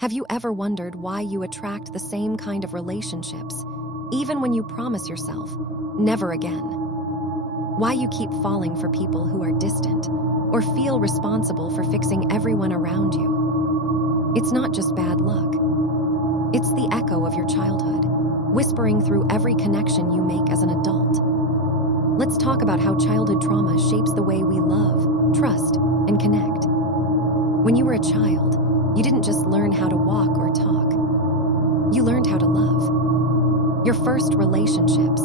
Have you ever wondered why you attract the same kind of relationships, even when you promise yourself, never again? Why you keep falling for people who are distant, or feel responsible for fixing everyone around you? It's not just bad luck. It's the echo of your childhood, whispering through every connection you make as an adult. Let's talk about how childhood trauma shapes the way we love, trust, and connect. When you were a child, you didn't just learn how to walk or talk. You learned how to love. Your first relationships,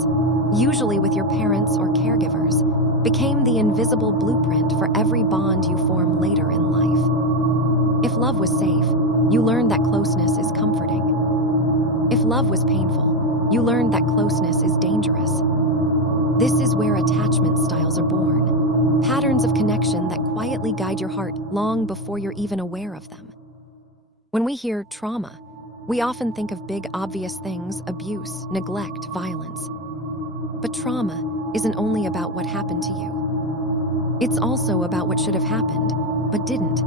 usually with your parents or caregivers, became the invisible blueprint for every bond you form later in life. If love was safe, you learned that closeness is comforting. If love was painful, you learned that closeness is dangerous. This is where attachment styles are born, patterns of connection that quietly guide your heart long before you're even aware of them. When we hear trauma, we often think of big, obvious things: abuse, neglect, violence. But trauma isn't only about what happened to you. It's also about what should have happened, but didn't.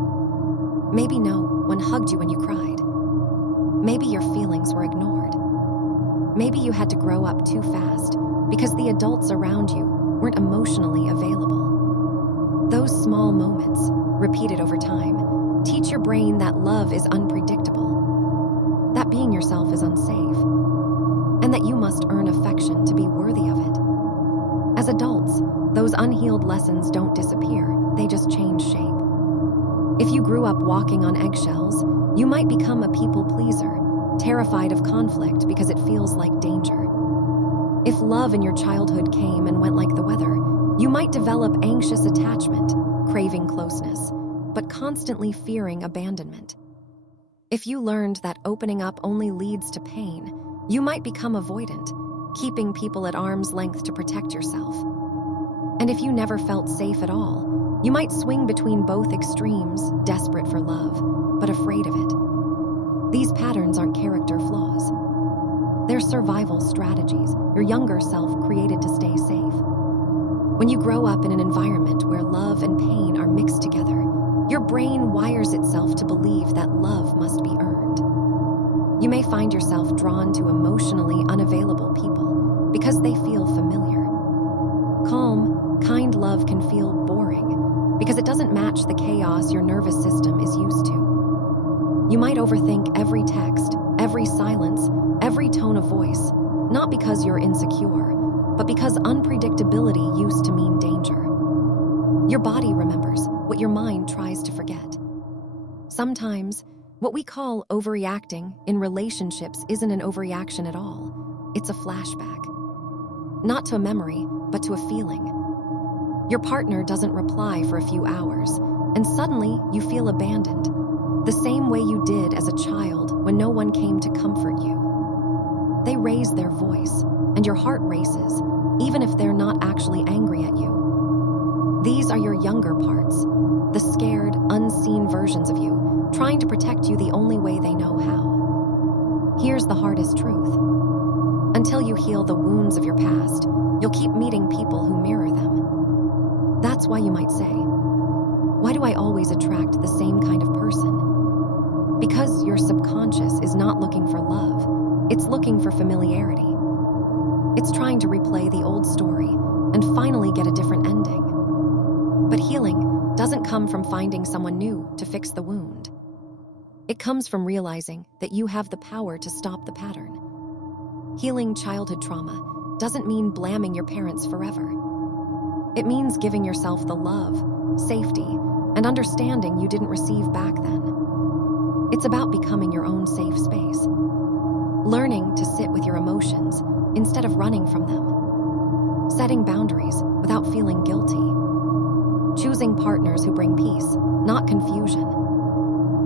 Maybe no one hugged you when you cried. Maybe your feelings were ignored. Maybe you had to grow up too fast because the adults around you weren't emotionally available. Those small moments, repeated over time, teach your brain that love is unpredictable, that being yourself is unsafe, and that you must earn affection to be worthy of it. As adults, those unhealed lessons don't disappear, they just change shape. If you grew up walking on eggshells, you might become a people pleaser, terrified of conflict because it feels like danger. If love in your childhood came and went like the weather, you might develop anxious attachment, craving closeness, but constantly fearing abandonment. If you learned that opening up only leads to pain, you might become avoidant, keeping people at arm's length to protect yourself. And if you never felt safe at all, you might swing between both extremes, desperate for love, but afraid of it. These patterns aren't character flaws. They're survival strategies your younger self created to stay safe. When you grow up in an environment where love and pain are mixed together, your brain wires itself to believe that love must be earned. You may find yourself drawn to emotionally unavailable people because they feel familiar. Calm, kind love can feel boring because it doesn't match the chaos your nervous system is used to. You might overthink every text, every silence, every tone of voice, not because you're insecure, but because unpredictability used to mean danger. Your body remembers what your mind tries to forget. Sometimes, what we call overreacting in relationships isn't an overreaction at all. It's a flashback. Not to a memory, but to a feeling. Your partner doesn't reply for a few hours, and suddenly you feel abandoned, the same way you did as a child when no one came to comfort you. They raise their voice, and your heart races, even if they're not actually angry at you. These are your younger parts, the scared, unseen versions of you, trying to protect you the only way they know how. Here's the hardest truth. Until you heal the wounds of your past, you'll keep meeting people who mirror them. That's why you might say, why do I always attract the same kind of person? Because your subconscious is not looking for love, it's looking for familiarity. It's trying to replay the old story and finally get a different ending. But healing doesn't come from finding someone new to fix the wound. It comes from realizing that you have the power to stop the pattern. Healing childhood trauma doesn't mean blaming your parents forever. It means giving yourself the love, safety, and understanding you didn't receive back then. It's about becoming your own safe space. Learning to sit with your emotions instead of running from them. Setting boundaries without feeling guilty. Choosing partners who bring peace, not confusion.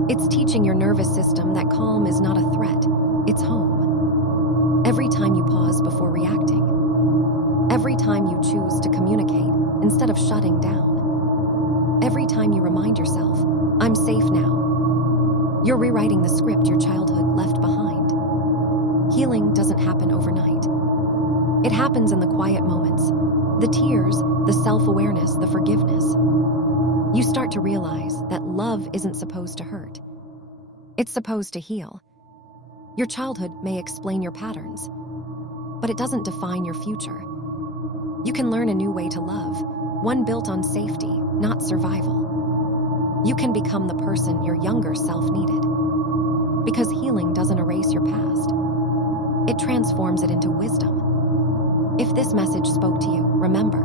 It's teaching your nervous system that calm is not a threat, it's home. Every time you pause before reacting. Every time you choose to communicate instead of shutting down. Every time you remind yourself, I'm safe now. You're rewriting the script your childhood left behind. Healing doesn't happen overnight. It happens in the quiet moments, the tears, the self-awareness, the forgiveness. You start to realize that love isn't supposed to hurt. It's supposed to heal. Your childhood may explain your patterns, but it doesn't define your future. You can learn a new way to love, one built on safety, not survival. You can become the person your younger self needed. Because healing doesn't erase your past. It transforms it into wisdom. If this message spoke to you, remember,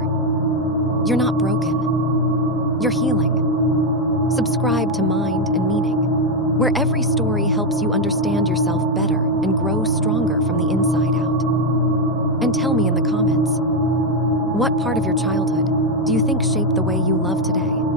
you're not broken. You're healing. Subscribe to Mind and Meaning, where every story helps you understand yourself better and grow stronger from the inside out. And tell me in the comments, what part of your childhood do you think shaped the way you love today?